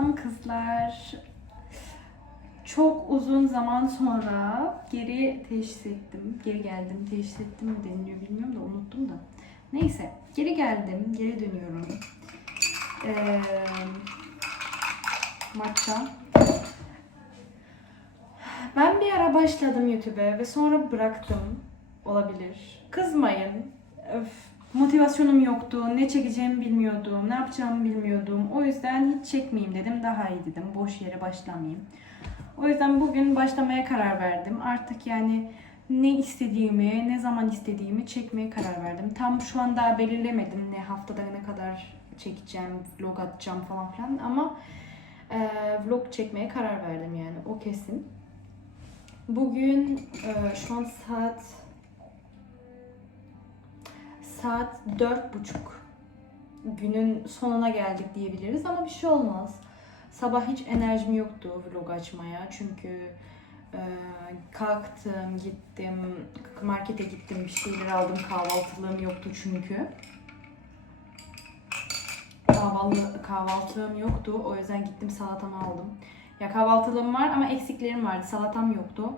Selam kızlar. Çok uzun zaman sonra geri teşhis ettim. Geri geldim. Teşhis ettim mi deniliyor bilmiyorum da unuttum da. Neyse. Geri geldim. Geri dönüyorum. Ee, maça. Ben bir ara başladım YouTube'e ve sonra bıraktım. Olabilir. Kızmayın. Öf, motivasyonum yoktu. Ne çekeceğimi bilmiyordum. Ne yapacağımı bilmiyordum. O yüzden hiç çekmeyeyim dedim. Daha iyi dedim. Boş yere başlamayayım. O yüzden bugün başlamaya karar verdim. Artık yani ne istediğimi, ne zaman istediğimi çekmeye karar verdim. Tam şu an daha belirlemedim ne haftada ne kadar çekeceğim, vlog atacağım falan filan ama e, vlog çekmeye karar verdim yani o kesin. Bugün e, şu an saat saat dört buçuk. Günün sonuna geldik diyebiliriz ama bir şey olmaz. Sabah hiç enerjim yoktu vlog açmaya çünkü e, kalktım, gittim, markete gittim, bir şeyler aldım, kahvaltılığım yoktu çünkü. Kahvaltı, kahvaltılığım yoktu, o yüzden gittim salatamı aldım. Ya kahvaltılığım var ama eksiklerim vardı, salatam yoktu.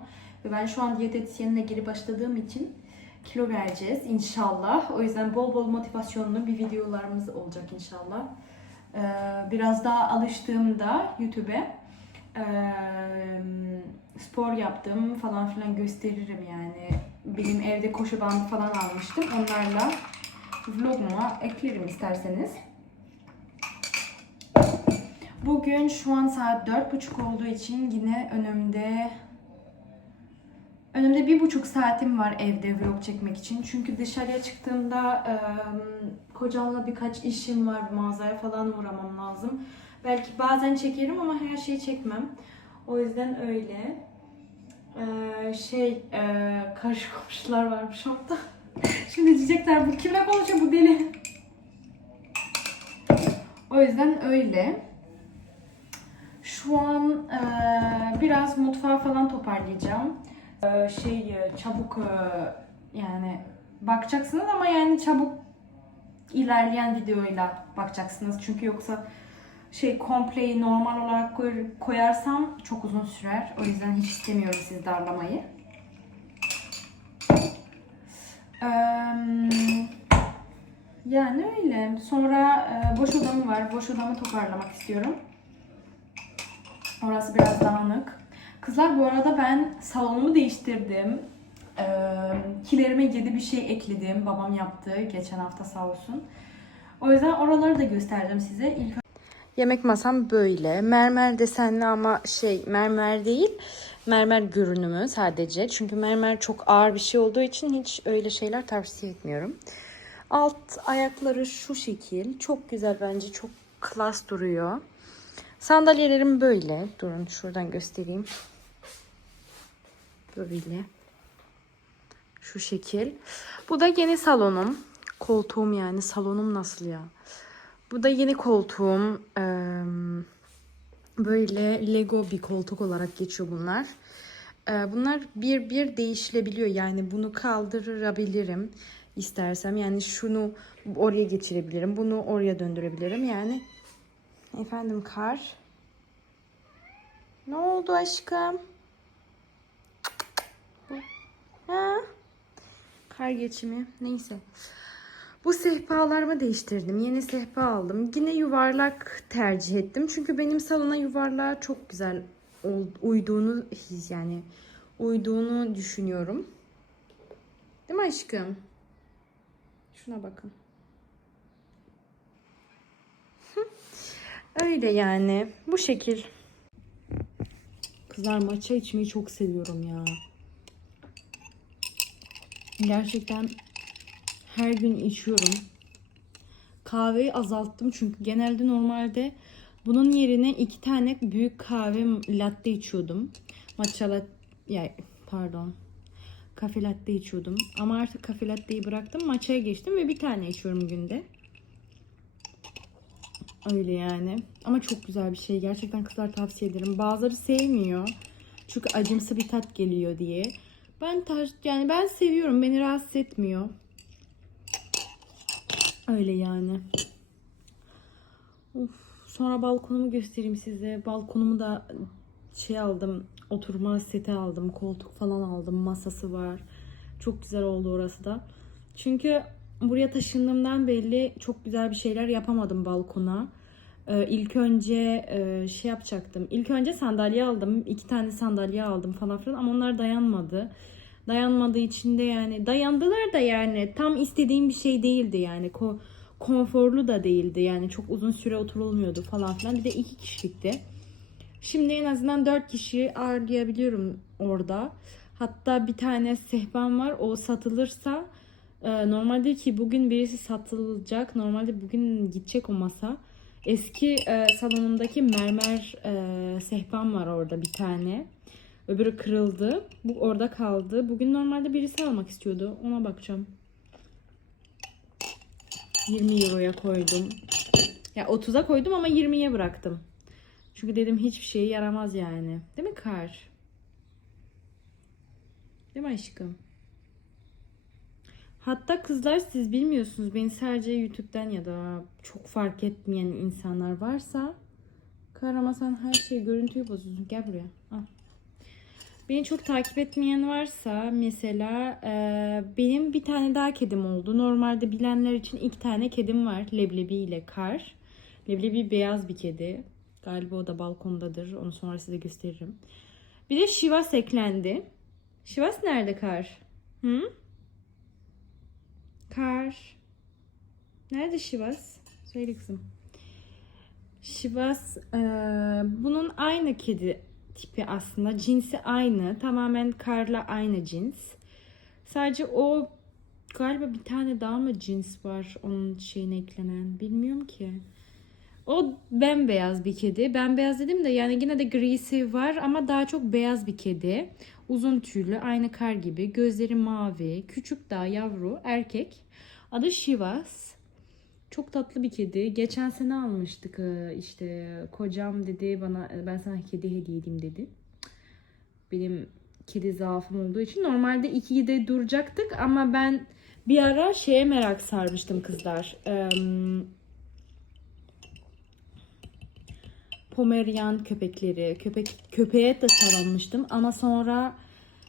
Ve ben şu an diyetisyenine geri başladığım için kilo vereceğiz inşallah. O yüzden bol bol motivasyonlu bir videolarımız olacak inşallah. Ee, biraz daha alıştığımda YouTube'e ee, spor yaptım falan filan gösteririm yani. Benim evde koşu bandı falan almıştım. Onlarla vloguma eklerim isterseniz. Bugün şu an saat dört buçuk olduğu için yine önümde önümde bir buçuk saatim var evde vlog çekmek için. Çünkü dışarıya çıktığımda e, kocamla birkaç işim var. Mağazaya falan uğramam lazım. Belki bazen çekerim ama her şeyi çekmem. O yüzden öyle. E, şey, e, karşı komşular varmış orada. Şimdi diyecekler bu kimle konuşuyor bu deli. O yüzden öyle. Şu an e, biraz mutfağı falan toparlayacağım. E, şey e, çabuk e, yani bakacaksınız ama yani çabuk ilerleyen videoyla bakacaksınız. Çünkü yoksa şey kompleyi normal olarak koy- koyarsam çok uzun sürer. O yüzden hiç istemiyorum sizi darlamayı. Yani öyle. Sonra e, boş odam var. Boş odamı toparlamak istiyorum. Orası biraz dağınık. Kızlar bu arada ben salonumu değiştirdim. Ee, kilerime yedi bir şey ekledim. Babam yaptı geçen hafta sağ olsun. O yüzden oraları da göstereceğim size. İlk Yemek masam böyle. Mermer desenli ama şey mermer değil. Mermer görünümü sadece. Çünkü mermer çok ağır bir şey olduğu için hiç öyle şeyler tavsiye etmiyorum. Alt ayakları şu şekil. Çok güzel bence. Çok klas duruyor. Sandalyelerim böyle. Durun şuradan göstereyim. Böyle. Şu şekil. Bu da yeni salonum. Koltuğum yani. Salonum nasıl ya? Bu da yeni koltuğum. Böyle Lego bir koltuk olarak geçiyor bunlar. Bunlar bir bir değişilebiliyor. Yani bunu kaldırabilirim istersem. Yani şunu oraya geçirebilirim. Bunu oraya döndürebilirim. Yani efendim kar. Ne oldu aşkım? Ha? Kar geçimi. Neyse. Bu sehpalarımı değiştirdim. Yeni sehpa aldım. Yine yuvarlak tercih ettim. Çünkü benim salona yuvarlağa çok güzel uyduğunu yani uyduğunu düşünüyorum. Değil mi aşkım? Şuna bakın. Öyle yani. Bu şekil. Kızlar matcha içmeyi çok seviyorum ya. Gerçekten her gün içiyorum. Kahveyi azalttım çünkü genelde normalde bunun yerine iki tane büyük kahve latte içiyordum. Matcha latte, ya pardon. Kafe latte içiyordum. Ama artık kafe latteyi bıraktım. Matcha'ya geçtim ve bir tane içiyorum günde. Öyle yani. Ama çok güzel bir şey. Gerçekten kızlar tavsiye ederim. Bazıları sevmiyor. Çünkü acımsı bir tat geliyor diye. Ben ta- yani ben seviyorum. Beni rahatsız etmiyor. Öyle yani. Of, Sonra balkonumu göstereyim size. Balkonumu da şey aldım. Oturma seti aldım. Koltuk falan aldım. Masası var. Çok güzel oldu orası da. Çünkü buraya taşındığımdan belli çok güzel bir şeyler yapamadım balkona. Ee, ilk önce e, şey yapacaktım. İlk önce sandalye aldım. iki tane sandalye aldım falan filan ama onlar dayanmadı. Dayanmadığı için de yani dayandılar da yani tam istediğim bir şey değildi yani. Ko- konforlu da değildi yani çok uzun süre oturulmuyordu falan filan. Bir de iki kişilikti. Şimdi en azından dört kişi ağırlayabiliyorum orada. Hatta bir tane sehpam var. O satılırsa e, normalde ki bugün birisi satılacak. Normalde bugün gidecek o masa. Eski e, salonumdaki mermer e, sehpam var orada bir tane. Öbürü kırıldı. Bu orada kaldı. Bugün normalde birisi almak istiyordu. Ona bakacağım. 20 euroya koydum. Ya 30'a koydum ama 20'ye bıraktım. Çünkü dedim hiçbir şeye yaramaz yani. Değil mi Kar? Değil mi aşkım? Hatta kızlar siz bilmiyorsunuz. Beni sadece YouTube'dan ya da çok fark etmeyen insanlar varsa Kar ama sen her şeyi görüntüyü bozuyorsun. Gel buraya. Beni çok takip etmeyen varsa mesela e, benim bir tane daha kedim oldu. Normalde bilenler için iki tane kedim var. Leblebi ile Kar. Leblebi beyaz bir kedi. Galiba o da balkondadır. Onu sonra size gösteririm. Bir de Şivas eklendi. Şivas nerede Kar? Hı? Kar. Nerede Şivas? Söyle kızım. Şivas e, bunun aynı kedi tipi aslında. Cinsi aynı. Tamamen Kar'la aynı cins. Sadece o galiba bir tane daha mı cins var onun şeyine eklenen bilmiyorum ki. O bembeyaz bir kedi. Bembeyaz dedim de yani yine de grisi var ama daha çok beyaz bir kedi. Uzun tüylü, aynı kar gibi. Gözleri mavi, küçük daha yavru, erkek. Adı Shivas. Çok tatlı bir kedi. Geçen sene almıştık e, işte kocam dedi bana ben sana kedi hediye edeyim dedi. Benim kedi zaafım olduğu için normalde iki de duracaktık ama ben bir ara şeye merak sarmıştım kızlar. Eee Pomerian köpekleri, köpek köpeğe de sarılmıştım ama sonra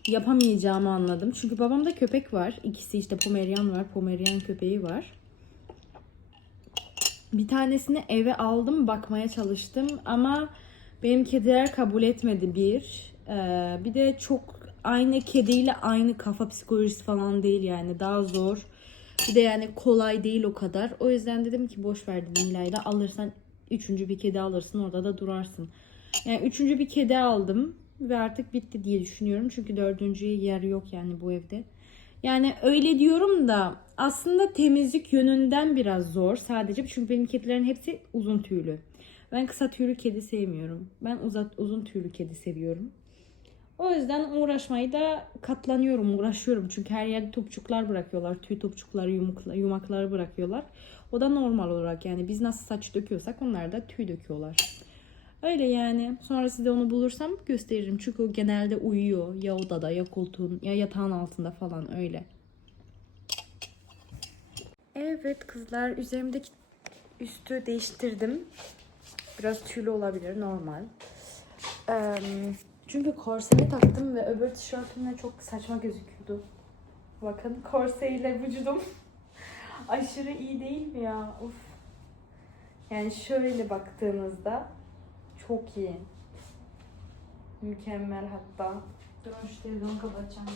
yapamayacağımı anladım. Çünkü babamda köpek var. İkisi işte Pomerian var, Pomerian köpeği var. Bir tanesini eve aldım, bakmaya çalıştım ama benim kediler kabul etmedi bir. Ee, bir de çok aynı kediyle aynı kafa psikolojisi falan değil yani daha zor. Bir de yani kolay değil o kadar. O yüzden dedim ki boş ver dedim İlayda alırsan üçüncü bir kedi alırsın orada da durarsın. Yani üçüncü bir kedi aldım ve artık bitti diye düşünüyorum. Çünkü dördüncüye yer yok yani bu evde. Yani öyle diyorum da aslında temizlik yönünden biraz zor sadece. Çünkü benim kedilerin hepsi uzun tüylü. Ben kısa tüylü kedi sevmiyorum. Ben uzat, uzun tüylü kedi seviyorum. O yüzden uğraşmayı da katlanıyorum, uğraşıyorum. Çünkü her yerde topçuklar bırakıyorlar. Tüy topçukları, yumukla, yumakları bırakıyorlar. O da normal olarak yani biz nasıl saç döküyorsak onlar da tüy döküyorlar. Öyle yani. Sonra size onu bulursam gösteririm. Çünkü o genelde uyuyor. Ya odada ya koltuğun ya yatağın altında falan öyle. Evet kızlar üzerimdeki üstü değiştirdim. Biraz tüylü olabilir normal. Çünkü korsemi taktım ve öbür tişörtümle çok saçma gözüküyordu. Bakın korseyle vücudum aşırı iyi değil mi ya? Uf. Yani şöyle baktığınızda çok iyi. Mükemmel hatta. Durun şu televizyonu kapatacağım.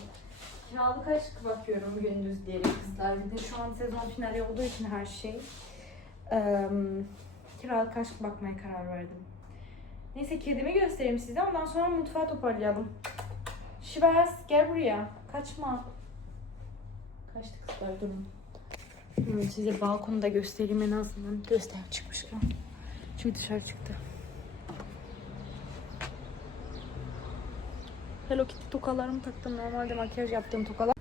Kiralık aşk bakıyorum gündüzleri kızlar. Bir de şu an sezon finali olduğu için her şey. Eee kiralık aşk bakmaya karar verdim. Neyse kedimi göstereyim size. Ondan sonra mutfağı toparlayalım. Şivas gel buraya. Kaçma. Kaçtı kızlar durun. Hmm, size balkonu da göstereyim en azından. Göster çıkmışken. Çünkü dışarı çıktı. Hello Kitty tokalarımı taktım. Normalde makyaj yaptığım tokalar.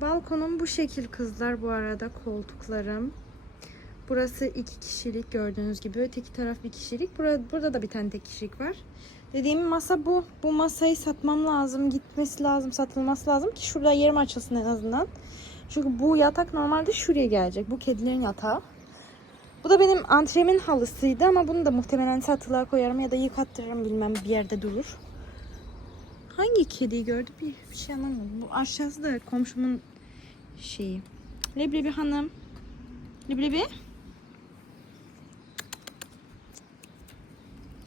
Balkonum bu şekil kızlar bu arada koltuklarım. Burası iki kişilik gördüğünüz gibi. Öteki taraf bir kişilik. Burada, burada da bir tane tek kişilik var. Dediğim masa bu. Bu masayı satmam lazım. Gitmesi lazım. Satılması lazım ki şurada yerim açılsın en azından. Çünkü bu yatak normalde şuraya gelecek. Bu kedilerin yatağı. Bu da benim antremin halısıydı ama bunu da muhtemelen satılığa koyarım ya da yıkattırırım bilmem bir yerde durur. Hangi kediyi gördü bir, bir şey anlamadım. Bu aşağısı da komşumun şeyi. Leblebi hanım. Leblebi.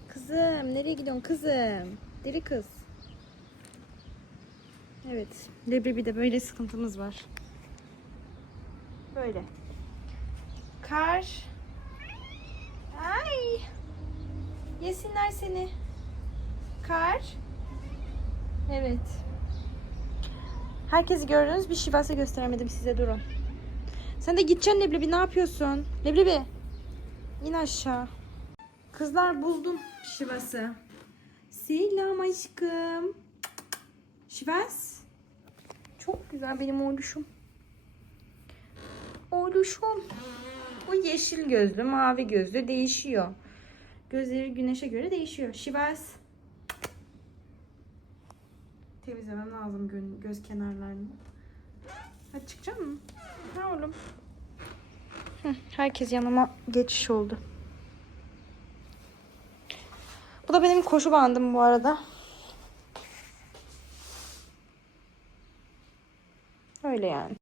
Kızım nereye gidiyorsun kızım? Deli kız. Evet. Leblebi de böyle sıkıntımız var. Böyle. Kar. Ay. Yesinler seni. Kar. Evet. Herkesi gördünüz. Bir şivası gösteremedim size durun. Sen de gideceksin Leblebi ne yapıyorsun? Leblebi. İn aşağı. Kızlar buldum şivası. Selam aşkım. Şivas. Çok güzel benim oğluşum. Oğluşum. Bu yeşil gözlü, mavi gözlü değişiyor. Gözleri güneşe göre değişiyor. Şivas. Temizlemem lazım gö- göz kenarlarını. Hadi çıkacak mı? Ne oğlum? Hı, herkes yanıma geçiş oldu. Bu da benim koşu bandım bu arada. Öyle yani.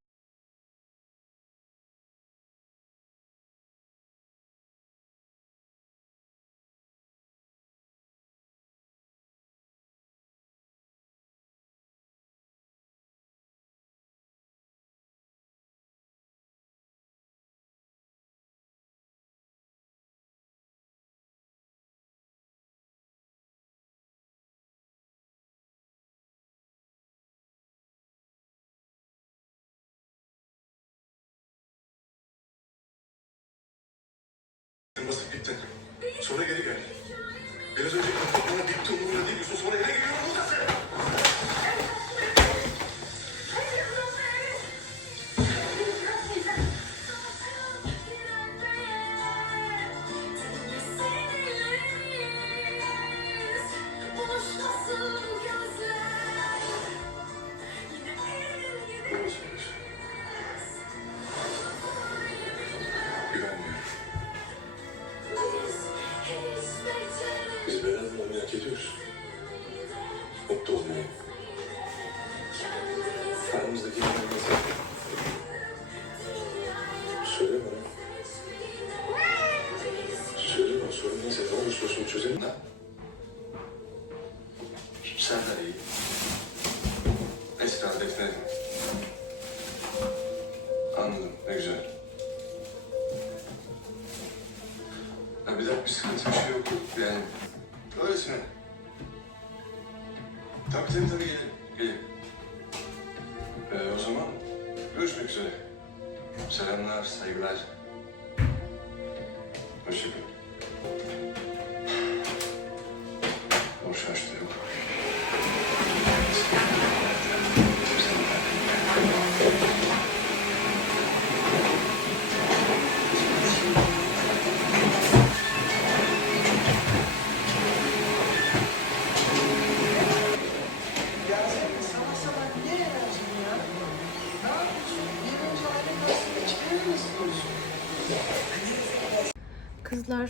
Basıp gittin. Sonra geri gel. Biraz önce kapatmana bitti umurumda değil. Yusuf sonra eve geliyor buradasın. Doğru söylüyorsun. Güvenmiyorum. Thank you.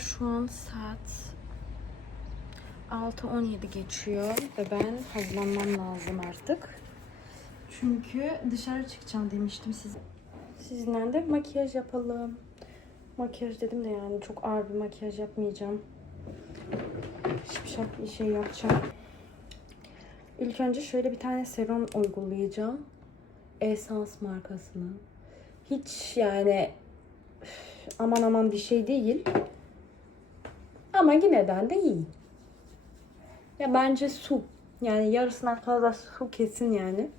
Şu an saat 6.17 geçiyor ve ben hazırlanmam lazım artık. Çünkü dışarı çıkacağım demiştim size. Sizinle de makyaj yapalım. Makyaj dedim de yani çok ağır bir makyaj yapmayacağım. Şipşak bir şey yapacağım. İlk önce şöyle bir tane serum uygulayacağım. Essence markasını. Hiç yani aman aman bir şey değil. Ama yineden de iyi. Ya bence su. Yani yarısından fazla su kesin yani.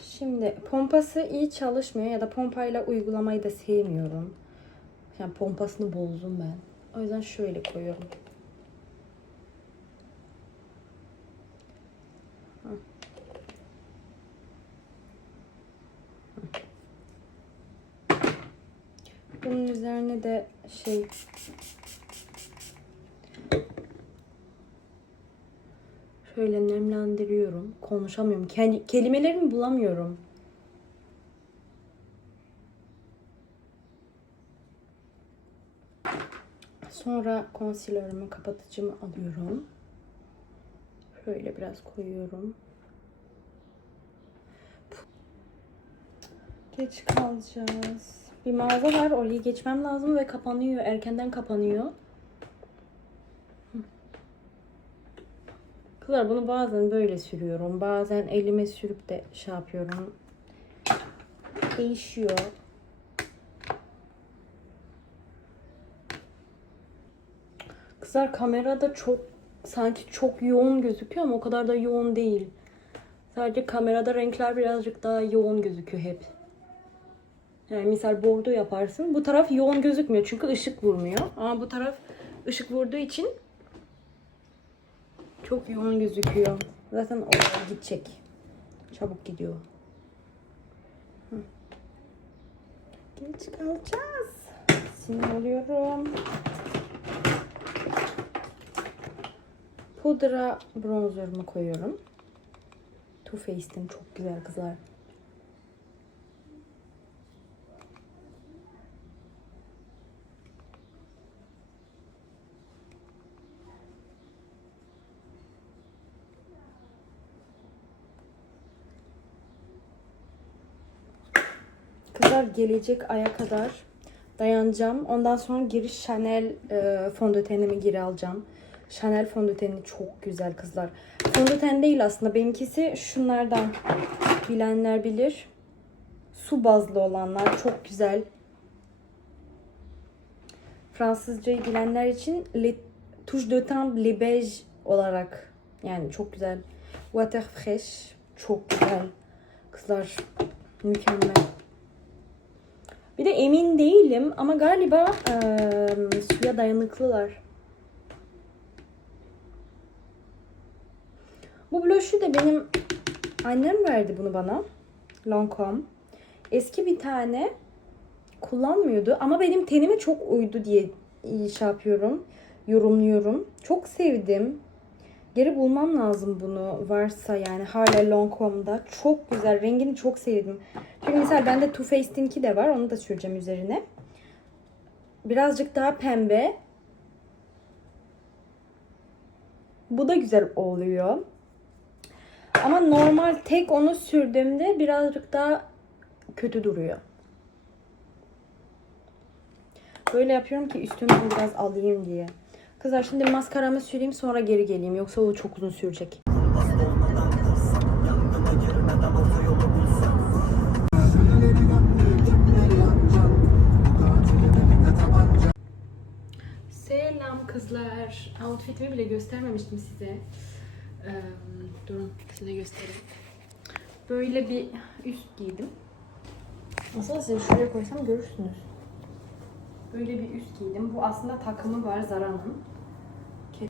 Şimdi pompası iyi çalışmıyor ya da pompayla uygulamayı da sevmiyorum. Yani pompasını bozdum ben. O yüzden şöyle koyuyorum. Bunun üzerine de şey Şöyle nemlendiriyorum. Konuşamıyorum. Kendi, kelimelerimi bulamıyorum. Sonra concealer'ımı kapatıcımı alıyorum. Şöyle biraz koyuyorum. Geç kalacağız. Bir mağaza var. Oraya geçmem lazım ve kapanıyor. Erkenden kapanıyor. Kızlar bunu bazen böyle sürüyorum. Bazen elime sürüp de şey yapıyorum. Değişiyor. Kızlar kamerada çok sanki çok yoğun gözüküyor ama o kadar da yoğun değil. Sadece kamerada renkler birazcık daha yoğun gözüküyor hep. Yani misal bordo yaparsın. Bu taraf yoğun gözükmüyor çünkü ışık vurmuyor. Ama bu taraf ışık vurduğu için çok yoğun gözüküyor. Zaten oraya gidecek. Çabuk gidiyor. Geç kalacağız. Sinir oluyorum. Pudra bronzerımı koyuyorum. Too Faced'in çok güzel kızlar. Kızlar gelecek aya kadar dayanacağım. Ondan sonra geri Chanel e, fondötenimi geri alacağım. Chanel fondöteni çok güzel kızlar. Fondöten değil aslında. Benimkisi şunlardan. Bilenler bilir. Su bazlı olanlar çok güzel. Fransızcayı bilenler için Le Touche de Temps Le Beige olarak yani çok güzel. Water Fresh çok güzel. Kızlar mükemmel. Bir de emin değilim ama galiba eee, suya dayanıklılar. Bu blush'u da benim annem verdi bunu bana. Lancome. Eski bir tane kullanmıyordu ama benim tenime çok uydu diye şey yapıyorum. Yorumluyorum. Çok sevdim. Geri bulmam lazım bunu varsa yani hala Lancome'da. Çok güzel. Rengini çok sevdim. Çünkü mesela bende Too Faced'inki de var. Onu da süreceğim üzerine. Birazcık daha pembe. Bu da güzel oluyor. Ama normal tek onu sürdüğümde birazcık daha kötü duruyor. Böyle yapıyorum ki üstüne biraz alayım diye. Kızlar şimdi maskaramı süreyim sonra geri geleyim. Yoksa o çok uzun sürecek. Selam kızlar. Outfitimi bile göstermemiştim size. Ee, durun size göstereyim. Böyle bir üst giydim. Aslında size şuraya koysam görürsünüz. Böyle bir üst giydim. Bu aslında takımı var Zara'nın. Ke-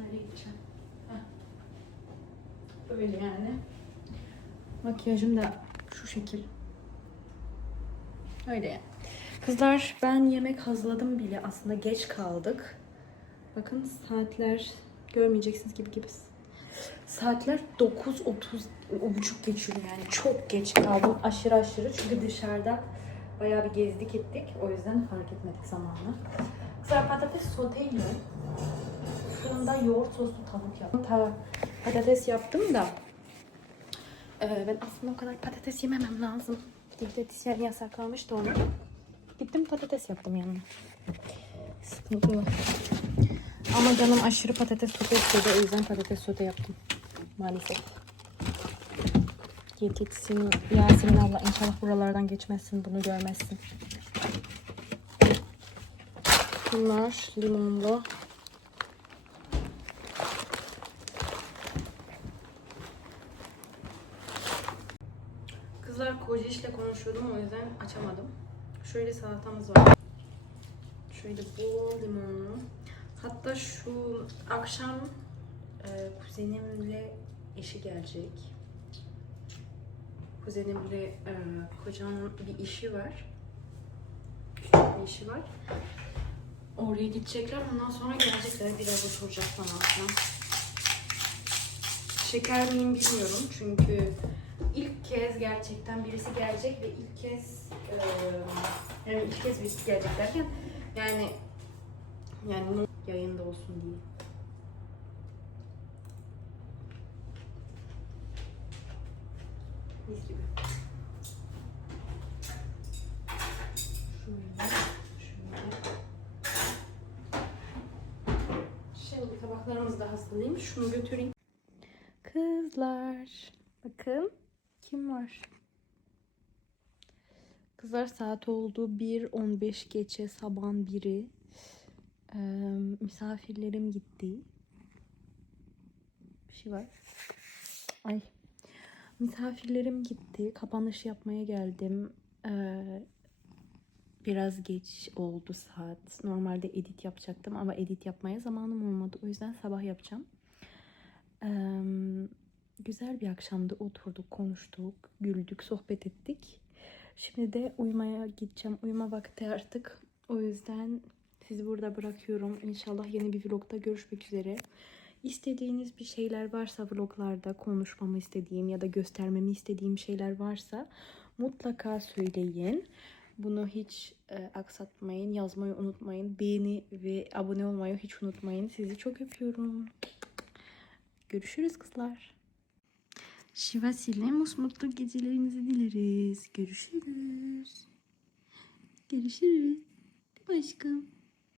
Nereye gideceğim? Heh. Böyle yani. Makyajım da şu şekil. Öyle yani. Kızlar ben yemek hazırladım bile. Aslında geç kaldık. Bakın saatler görmeyeceksiniz gibi gibi. Saatler 9.30 o buçuk geçiyor yani. Çok geç kaldım. Aşırı aşırı. Çünkü dışarıda bayağı bir gezdik ettik. O yüzden fark etmedik zamanla. Kızlar patates soteyle fırında yoğurt soslu tavuk yaptım. Ta patates yaptım da ee, ben aslında o kadar patates yememem lazım. Diyetisyen yasaklamış da onu. Gittim patates yaptım yanına. Sıkıntı yok. Ama canım aşırı patates sote istedi. O yüzden patates sote yaptım. Maalesef. Diyetisyen Yasemin abla inşallah buralardan geçmezsin. Bunu görmezsin. Bunlar limonlu. Kızlar koca işle konuşuyordum o yüzden açamadım. Şöyle salatamız var. Şöyle bol limonlu. Hatta şu akşam e, kuzenimle eşi gelecek. Kuzenimle e, kocanın bir işi var. Küçük bir işi var. Oraya gidecekler ondan sonra gelecekler biraz oturacak falan. Şeker miyim bilmiyorum çünkü ilk kez gerçekten birisi gelecek ve ilk kez eee, yani ilk kez birisi gelecek derken yani yani yayında olsun diye. Mis gibi. Şöyle, şöyle. Şimdi tabaklarımızı da hazırlayayım. Şunu götüreyim. Kızlar. Bakın kim var? Kızlar saat oldu 1.15 geçe sabahın biri. Ee, misafirlerim gitti. Bir şey var. Ay. Misafirlerim gitti. Kapanış yapmaya geldim. Ee, biraz geç oldu saat. Normalde edit yapacaktım ama edit yapmaya zamanım olmadı. O yüzden sabah yapacağım. Ee, güzel bir akşamdı. Oturduk, konuştuk, güldük, sohbet ettik. Şimdi de uyumaya gideceğim. Uyuma vakti artık. O yüzden sizi burada bırakıyorum. İnşallah yeni bir vlogda görüşmek üzere. İstediğiniz bir şeyler varsa vloglarda konuşmamı istediğim ya da göstermemi istediğim şeyler varsa mutlaka söyleyin. Bunu hiç e, aksatmayın, yazmayı unutmayın. Beğeni ve abone olmayı hiç unutmayın. Sizi çok öpüyorum. Görüşürüz kızlar. Şivas ile mutlu gecelerinizi dileriz. Görüşürüz. Görüşürüz. Başka.